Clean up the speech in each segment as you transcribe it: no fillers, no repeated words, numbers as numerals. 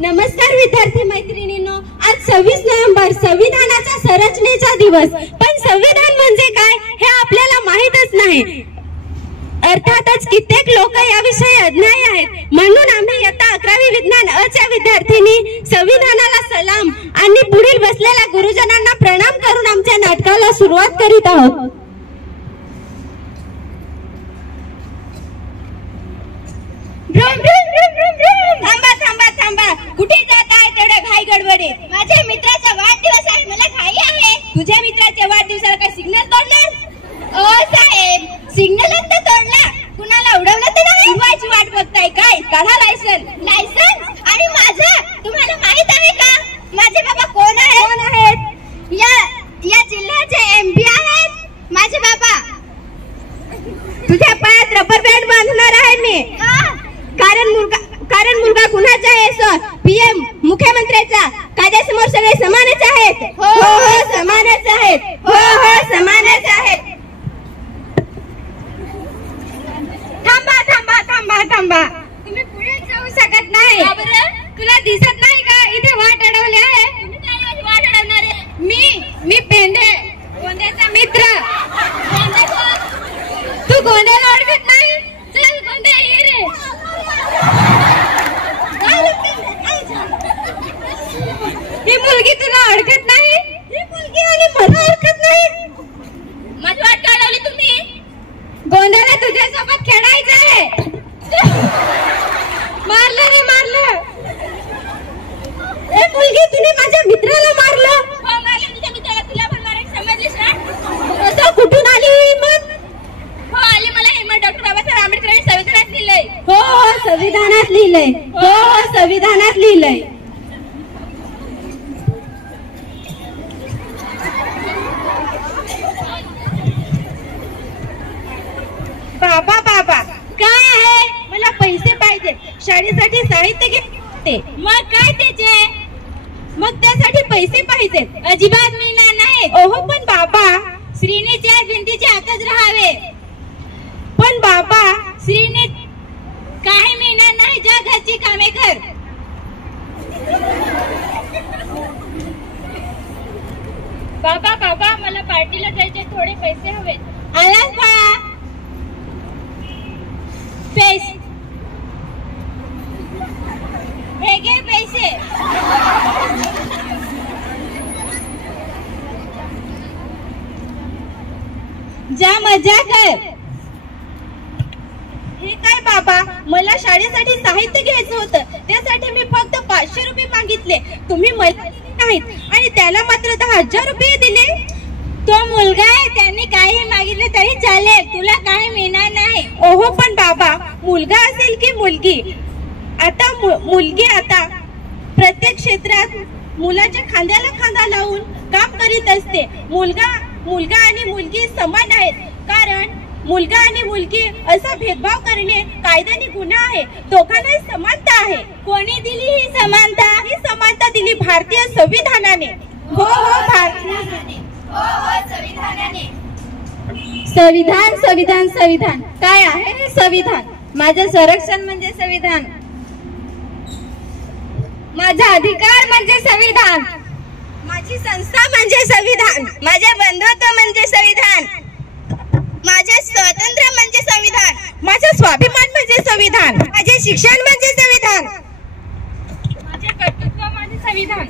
नमस्कार विद्यार्थी मैत्रिणींनो, आज 26 नोव्हेंबर संविधानाच्या संरचनेचा दिवस. पण संविधान म्हणजे काय हे आपल्याला माहीतच नाही. अर्थातच कित्येक लोक याविषयी अज्ञानी आहेत. म्हणून आम्ही इयत्ता 11वी विज्ञान अ च्या विद्यार्थ्यांनी संविधानाला सलाम आणि पुढील बसलेल्या गुरुजनांना प्रणाम करून आमच्या नाटकाला सुरुवात करीत आहोत. थांबा थांबा थांबा, कुठे जात आहे तेवढ्या घाई गडबडीत? माझ्या मित्राचा वाढदिवस आहे, मला घाई आहे. तुझ्या मित्राच्या वाढदिवसाला काय सिग्नल तोडणार? ओ साहेब, सिग्नलच तर तोडला, कुणाला उडवलं तर नाही? उडवायची वाट बघताय काय? काढा लायसन्स. लायसन्स? आणि माझं तुम्हाला माहित आहे का माझे बाबा कोण आहेत? या जिल्ह्याचे एमपी आहेत माझे बाबा. तुझ्या पायात रबर बँड बांधणार आहे मी. कारण मुलगा कुणाचा आहे? Sir, PM मुख्यमंत्र्याचा. कायद्यासमोर सगळे समानच आहेत. हो हो समानच आहेत. हो हो समानच आहेत. थांबा थांबा थांबा थांबा, तुम्ही पुढे जाऊ शकत नाही. तुला दिसत नाही का इथे वाट अडवली आहे? तुम्ही काय वाट अडवणार आहे? मी पेंडे, गोंद्याचा मित्र. तू गोंद्याला ओळखत नाही? चल गोंद्या ये रे. ही मुलगी तुला ओळखत नाही? ही मुलगी आणि मला ओळखत नाही? माझी वाट काढवली तुम्ही. गोंद्याला तुझ्यासोबत खेळायचं आहे. मारलं रे मारलं. ए मुलगी, तुम्ही माझ्या मित्राला मारलं? हो मारलं तुझ्या मित्राला. तुला पण मारायचं समजलीस ना? असं कुठून आली हिम्मत? हो आली, मला हिम्मत डॉक्टर बाबासाहेब आंबेडकरांनी संविधानात लिहिलंय. हो हो संविधानात लिहिलंय. हो हो संविधानात लिहिलंय. बाबा बाबा काय आहे? मला पैसे पाहिजे, शाळेसाठी साहित्य घेते. मग काय त्याचे? मग त्यासाठी पैसे पाहिजेत. अजिबात मिळणार नाही. ओहो पण बाबा, श्रीनेच्या भिंतीचे आकच राहावे. पण बाबा, श्रीने काही मिळणार नाही. ज्या घरची कामे कर. बाबा बाबा मला पार्टीला जायचे, थोडे पैसे हवे. आलास बाळा, पैसे हे घे पैसे. जा मजा कर. हे काय बाबा, मला शाळेसाठी साहित्य घ्यायचं होतं, त्यासाठी मी फक्त 500 रुपये मागितले. तुम्ही मला दिले नाहीत आणि त्याला मात्र 10,000 रुपये दिले. तो मुलगा आहे, त्यांनी काही मागितले तरी चालेल, तुला काही मिळणार नाही. ओहो पण बाबा, मुलगा असेल की मुलगी? आता मुलगी आता प्रत्येक क्षेत्रात मुलाच्या खांद्याला खांदा लावून काम करीत असते. मुलगा आणि मुलगी समान आहेत, कारण मुलगा आणि मुलगी असा भेदभाव करणे कायद्याने गुन्हा आहे. दोघांनाही समानता आहे. कोणी दिली ही समानता? ही समानता दिली भारतीय संविधानाने. हो हो भारतीय संविधानाने. संविधान संविधान संविधान काय आहे हे संविधान? माझं संरक्षण म्हणजे संविधान. माझा अधिकार म्हणजे संविधान. माझी संस्था म्हणजे संविधान. माझे बंधुत्व म्हणजे संविधान. माझे स्वातंत्र्य म्हणजे संविधान. माझा स्वाभिमान म्हणजे संविधान. माझे शिक्षण म्हणजे संविधान. माझे कर्तृत्व म्हणजे संविधान.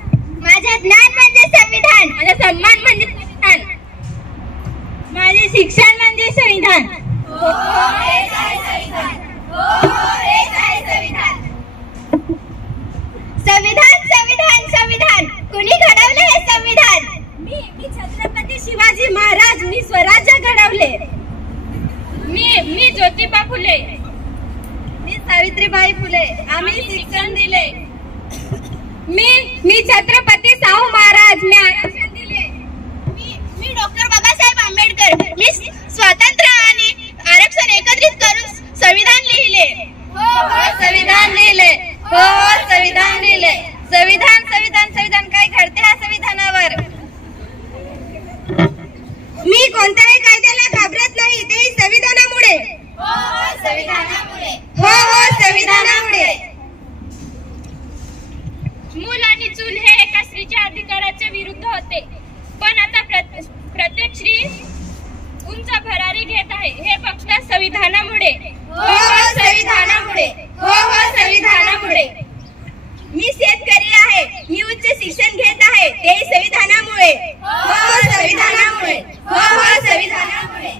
माझे ज्ञान म्हणजे संविधान. माझा सन्मान म्हणजे संविधान. माझे शिक्षण म्हणजे संविधान. संविधान संविधान संविधान कुणी घडवले हे संविधान? मी छत्रपती शिवाजी महाराज. मी स्वराज्य घडवले. मी ज्योतिबा फुले. मी सावित्रीबाई फुले. आम्ही शिक्षण दिले. मी छत्रपती शाहू महाराज. मी आरक्षण दिले. मी डॉक्टर बाबासाहेब आंबेडकर. मी स्वातंत्र्य आणि आरक्षण एकत्रित करून संविधान लिहिले. हो हो संविधान लिहिले. हो हो संविधान लिहिले. संविधान संविधान संविधान काय घडते ह्या संविधानावर? मी कोणत्याही कायद्याला घाबरत नाही, तेही संविधानामुळे. हो हो संविधानामुळे. हो हो संविधानामुळे. चूल हे एका स्त्रीच्या अधिकाराच्या विरुद्ध होते, पण आता प्रत्येक स्त्री उंच भरारी घेत आहे, हे फक्त संविधानामुळे. हो संविधानामुळे, हो संविधानामुळे. मी शेतकरी आहे, मी उच्च शिक्षण घेत आहे, ते संविधानामुळे. हो संविधानामुळे, हो संविधानामुळे.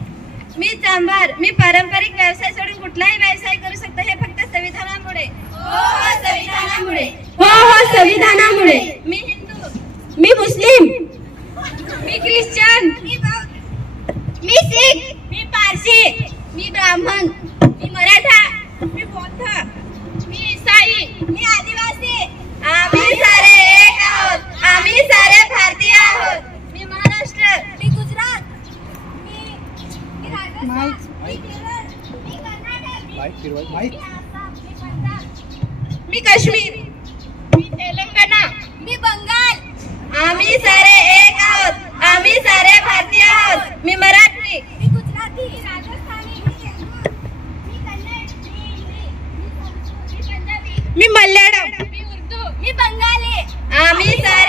मी चांभार, मी पारंपरिक व्यवसाय सोडून कुठलाही व्यवसाय करू शकतो, हे फक्त संविधानामुळे. हो संविधानामुळे, हो संविधानामुळे. मी हिंदू, मी मुस्लिम, मी ख्रिश्चन, मी बौद्ध, मी सिख, मी पारसी, मी ब्राह्मण, मी मराठा, मी बौद्ध, मी ईसाई, मी आदिवासी. आम्ही सारे एक आहोत, आम्ही सारे भारतीय आहोत. मी महाराष्ट्र, मी गुजरात, मी राजस्थान, मी केरळ, मी कर्नाटक, मी आसाम, मी पंजाब, मी काश्मीर, मी तेलंगणा, मी बंगाल. आम्ही सारे एक आहोत, आम्ही सारे भारतीय आहोत. मी मराठी, मी गुजराती, मी राजस्थानी, मी तेलुगू, मी कन्नड, मी हिंदी, मी पंजाबी, मी मल्याळम, मी उर्दू, मी बंगाली. आम्ही सारे